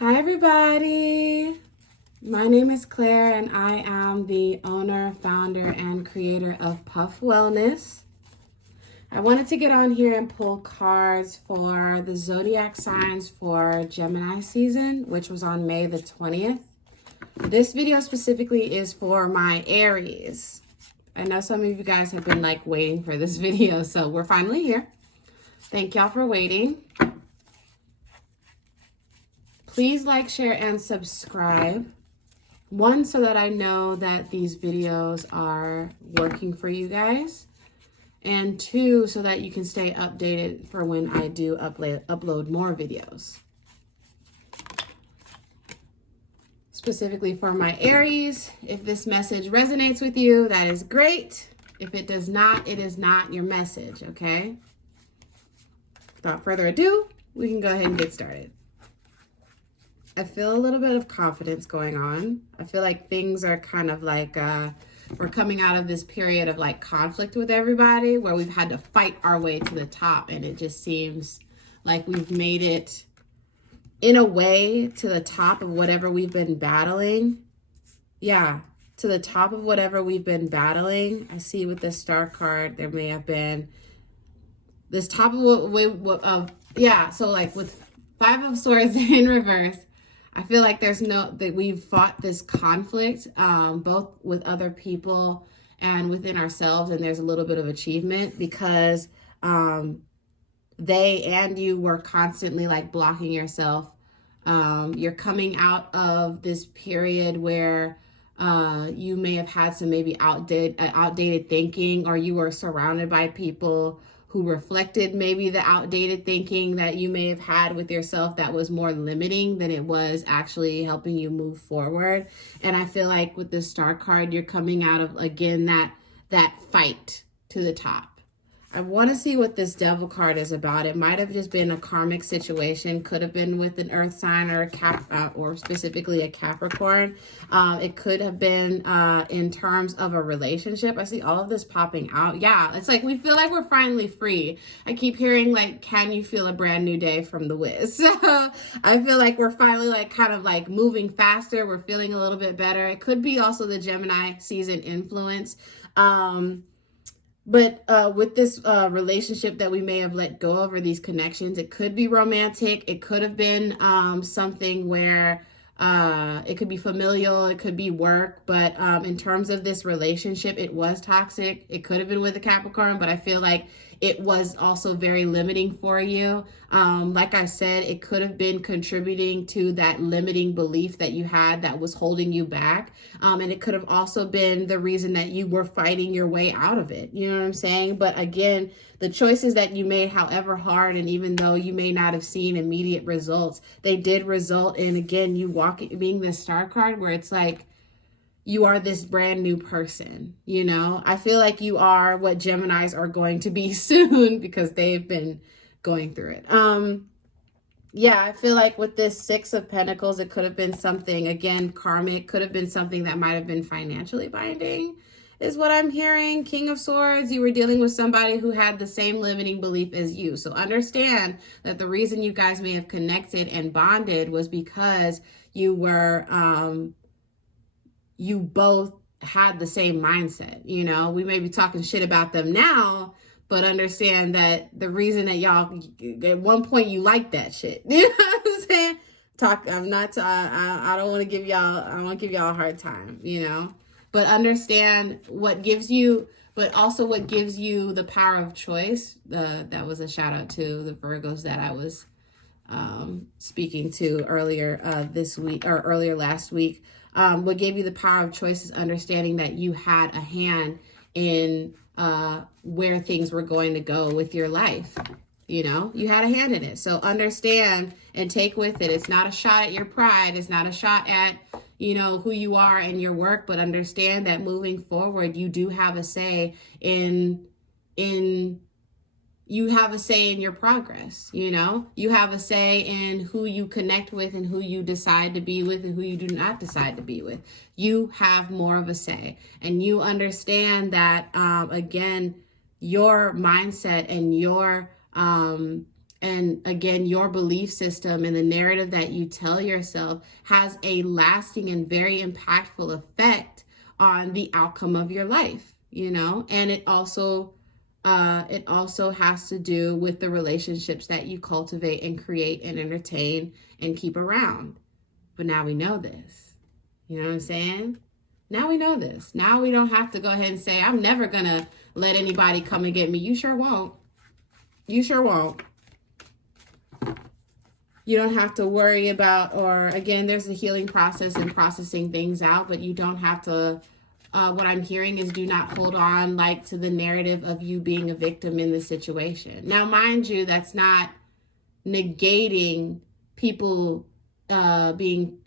Hi everybody, my name is Claire and I am the owner, founder, and creator of Puff Wellness. I wanted to get on here and pull cards for the zodiac signs for Gemini season, which was on May the 20th. This video specifically is for my Aries. I know some of you guys have been waiting for this video, so we're finally here. Thank y'all for waiting. Please like, share, and subscribe. One, so that I know that these videos are working for you guys. And two, so that you can stay updated for when I do upload more videos. Specifically for my Aries, if this message resonates with you, that is great. If it does not, it is not your message, okay? Without further ado, we can go ahead and get started. I feel a little bit of confidence going on. I feel like things are kind of we're coming out of this period of conflict with everybody where we've had to fight our way to the top, and it just seems like we've made it in a way to the top of whatever we've been battling. Yeah, to the top of whatever we've been battling. I see with this star card, there may have been this top of so with Five of Swords in reverse, I feel like that we've fought this conflict, both with other people and within ourselves, and there's a little bit of achievement because they and you were constantly blocking yourself. You're coming out of this period where you may have had some maybe outdated thinking, or you were surrounded by people who reflected maybe the outdated thinking that you may have had with yourself that was more limiting than it was actually helping you move forward. And I feel like with this star card, you're coming out of, again, that fight to the top. I want to see what this devil card is about. It might have just been a karmic situation. Could have been with an earth sign or or specifically a Capricorn. It could have been in terms of a relationship. I see all of this popping out. Yeah, it's we feel like we're finally free. I keep hearing can you feel a brand new day from The Wiz? So I feel like we're finally kind of moving faster. We're feeling a little bit better. It could be also the Gemini season influence. But with this relationship that we may have let go of, or these connections, it could be romantic. It could have been something where it could be familial. It could be work. But in terms of this relationship, it was toxic. It could have been with a Capricorn, but I feel like it was also very limiting for you. Like I said, it could have been contributing to that limiting belief that you had that was holding you back. And it could have also been the reason that you were fighting your way out of it. You know what I'm saying? But again, the choices that you made, however hard, and even though you may not have seen immediate results, they did result in, again, you being this star card where it's you are this brand new person, you know? I feel like you are what Geminis are going to be soon because they've been going through it. Yeah, I feel like with this Six of Pentacles, it could have been something, again, karmic, could have been something that might have been financially binding, is what I'm hearing. King of Swords, you were dealing with somebody who had the same limiting belief as you. So understand that the reason you guys may have connected and bonded was because you were, you both had the same mindset. You know, we may be talking shit about them now, but understand that the reason that y'all, at one point you liked that shit. You know what I'm saying? I don't want to give y'all a hard time, you know? But understand what gives you, but also what gives you the power of choice. That was a shout out to the Virgos that I was speaking to earlier this week, or earlier last week. What gave you the power of choice is understanding that you had a hand in where things were going to go with your life. You know, you had a hand in it. So understand and take with it. It's not a shot at your pride. It's not a shot at, you know, who you are and your work, but understand that moving forward, you do have a say in your progress. You know, you have a say in who you connect with and who you decide to be with and who you do not decide to be with. You have more of a say, and you understand that, again, your mindset and your And again, your belief system and the narrative that you tell yourself has a lasting and very impactful effect on the outcome of your life, you know? And it also has to do with the relationships that you cultivate and create and entertain and keep around. But now we know this. You know what I'm saying? Now we know this. Now we don't have to go ahead and say, I'm never going to let anybody come and get me. You sure won't. You sure won't. You don't have to worry about, or again, there's a healing process and processing things out, but you don't have to, what I'm hearing is do not hold on like to the narrative of you being a victim in the situation. Now, mind you, that's not negating people being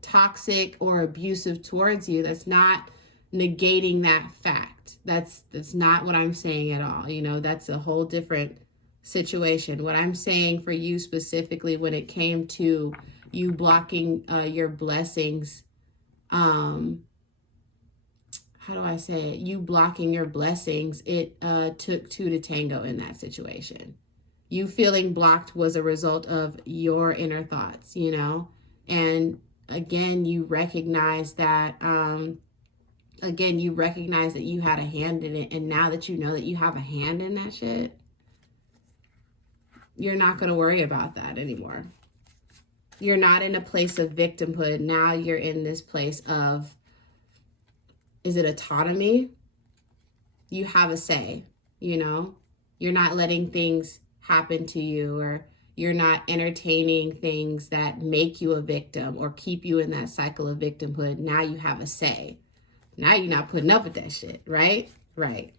toxic or abusive towards you. That's not negating that fact. That's not what I'm saying at all. You know, that's a whole different situation. What I'm saying for you specifically when it came to you blocking your blessings, how do I say it? You blocking your blessings, it took two to tango in that situation. You feeling blocked was a result of your inner thoughts, you know? And again, you recognize that, you had a hand in it. And now that you know that you have a hand in that shit, you're not going to worry about that anymore. You're not in a place of victimhood. Now you're in this place of, is it autonomy? You have a say, you know? You're not letting things happen to you, or you're not entertaining things that make you a victim or keep you in that cycle of victimhood. Now you have a say. Now you're not putting up with that shit, right? Right.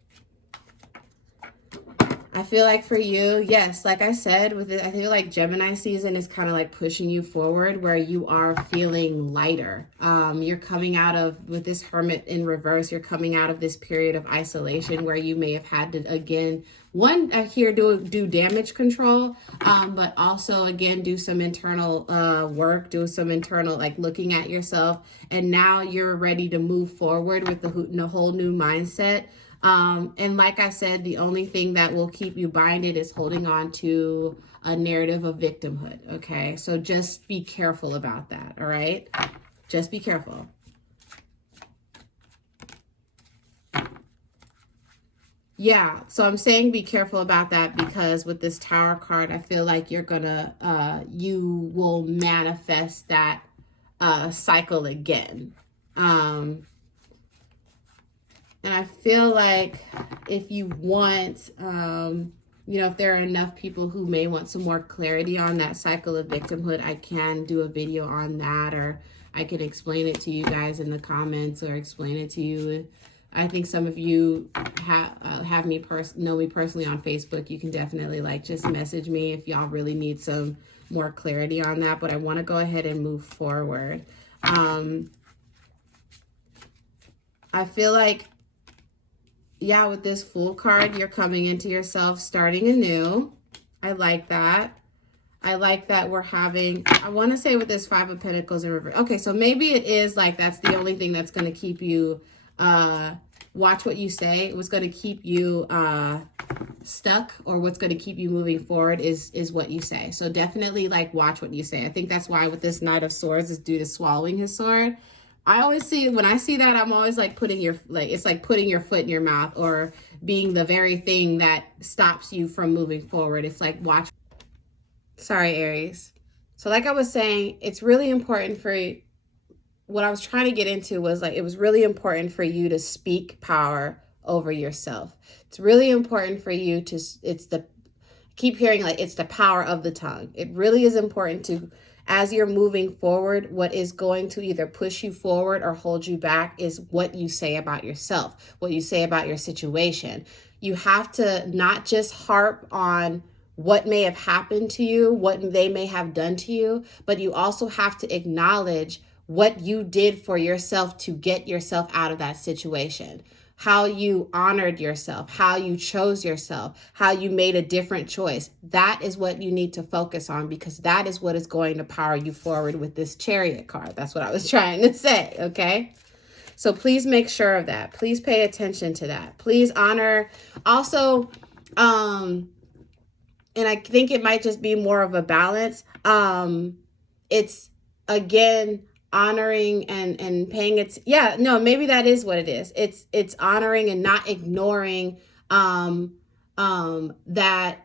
I feel like for you, yes, like I said, with it, I feel like Gemini season is kind of like pushing you forward where you are feeling lighter. You're coming out of, with this Hermit in reverse, you're coming out of this period of isolation where you may have had to, again, do damage control, but also, again, do some internal work, do some internal, like looking at yourself. And now you're ready to move forward with the whole new mindset. And like I said, the only thing that will keep you binded is holding on to a narrative of victimhood. Okay. So just be careful about that. All right. Just be careful. Yeah. So I'm saying be careful about that because with this Tower card, I feel like you will manifest that, cycle again. And I feel like if you want, if there are enough people who may want some more clarity on that cycle of victimhood, I can do a video on that, or I can explain it to you guys in the comments, or explain it to you. I think some of you know me personally on Facebook. You can definitely just message me if y'all really need some more clarity on that. But I want to go ahead and move forward. I feel like, yeah, with this Fool card, you're coming into yourself, starting anew. I like that. I like that we're having, I want to say with this Five of Pentacles in reverse. Okay, so maybe it is that's the only thing that's going to keep you, watch what you say. What's going to keep you stuck, or what's going to keep you moving forward is what you say. So definitely watch what you say. I think that's why with this Knight of Swords is due to swallowing his sword. I always see, when I see that, I'm always putting it's like putting your foot in your mouth, or being the very thing that stops you from moving forward. It's like, watch. Sorry, Aries. So like I was saying, it's really important what I was trying to get into was it was really important for you to speak power over yourself. It's really important for you to, keep hearing it's the power of the tongue. It really is important to, as you're moving forward, what is going to either push you forward or hold you back is what you say about yourself, what you say about your situation. You have to not just harp on what may have happened to you, what they may have done to you, but you also have to acknowledge what you did for yourself to get yourself out of that situation. How you honored yourself, how you chose yourself, how you made a different choice. That is what you need to focus on, because that is what is going to power you forward with this Chariot card. That's what I was trying to say, okay? So please make sure of that. Please pay attention to that. Please honor. Also, and I think it might just be more of a balance. It's again honoring and paying it. Yeah, no, maybe that is what it is. It's honoring and not ignoring that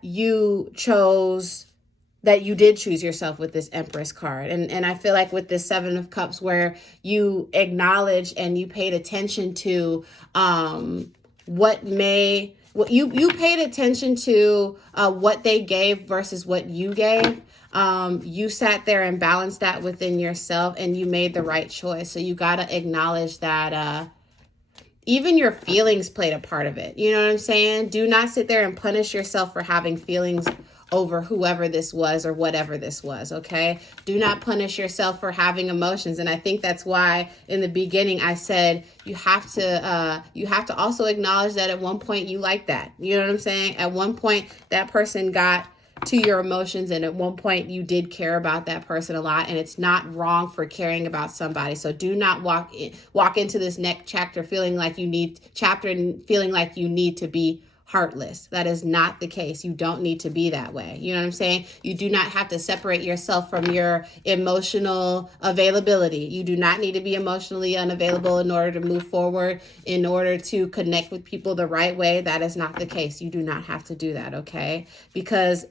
you did choose yourself with this Empress card. And I feel like with this Seven of Cups, where you acknowledged and you paid attention to what you paid attention to what they gave versus what you gave. You sat there and balanced that within yourself, and you made the right choice. So you got to acknowledge that even your feelings played a part of it. You know what I'm saying? Do not sit there and punish yourself for having feelings over whoever this was or whatever this was, okay? Do not punish yourself for having emotions. And I think that's why in the beginning I said you have to also acknowledge that at one point you liked that. You know what I'm saying? At one point that person got to your emotions, and at one point you did care about that person a lot, and it's not wrong for caring about somebody. So do not walk into this next chapter feeling like you need to be heartless. That is not the case. You don't need to be that way. You know what I'm saying? You do not have to separate yourself from your emotional availability. You do not need to be emotionally unavailable in order to move forward, in order to connect with people the right way. That is not the case. You do not have to do that, okay? Because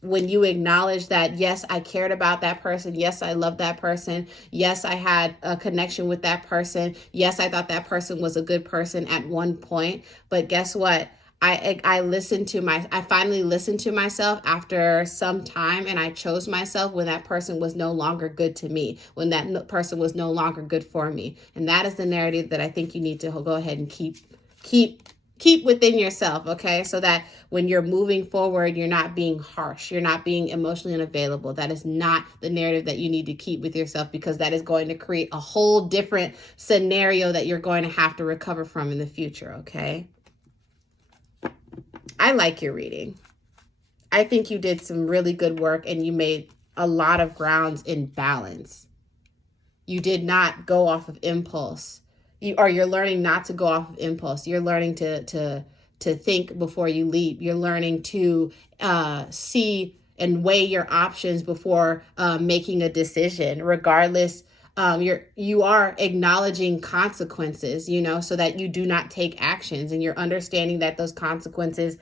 when you acknowledge that, yes, I cared about that person. Yes, I loved that person. Yes, I had a connection with that person. Yes, I thought that person was a good person at one point. But guess what? I finally listened to myself after some time, and I chose myself when that person was no longer good to me, when that person was no longer good for me. And that is the narrative that I think you need to go ahead and keep within yourself, okay? So that when you're moving forward, you're not being harsh. You're not being emotionally unavailable. That is not the narrative that you need to keep with yourself, because that is going to create a whole different scenario that you're going to have to recover from in the future, okay? I like your reading. I think you did some really good work, and you made a lot of grounds in balance. You did not go off of impulse. You're learning not to go off of impulse. You're learning to think before you leap. You're learning to see and weigh your options before making a decision, regardless. You are acknowledging consequences, so that you do not take actions, and you're understanding that those consequences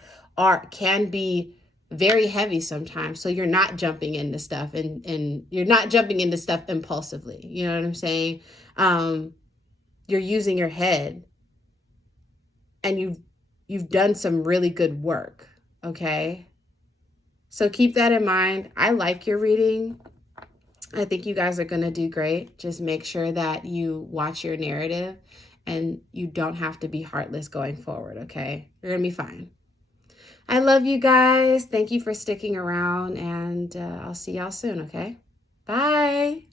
can be very heavy sometimes. So you're not jumping into stuff and you're not jumping into stuff impulsively. You know what I'm saying? You're using your head, and you've done some really good work. Okay. So keep that in mind. I like your reading. I think you guys are going to do great. Just make sure that you watch your narrative, and you don't have to be heartless going forward. Okay. You're going to be fine. I love you guys. Thank you for sticking around, and I'll see y'all soon. Okay. Bye.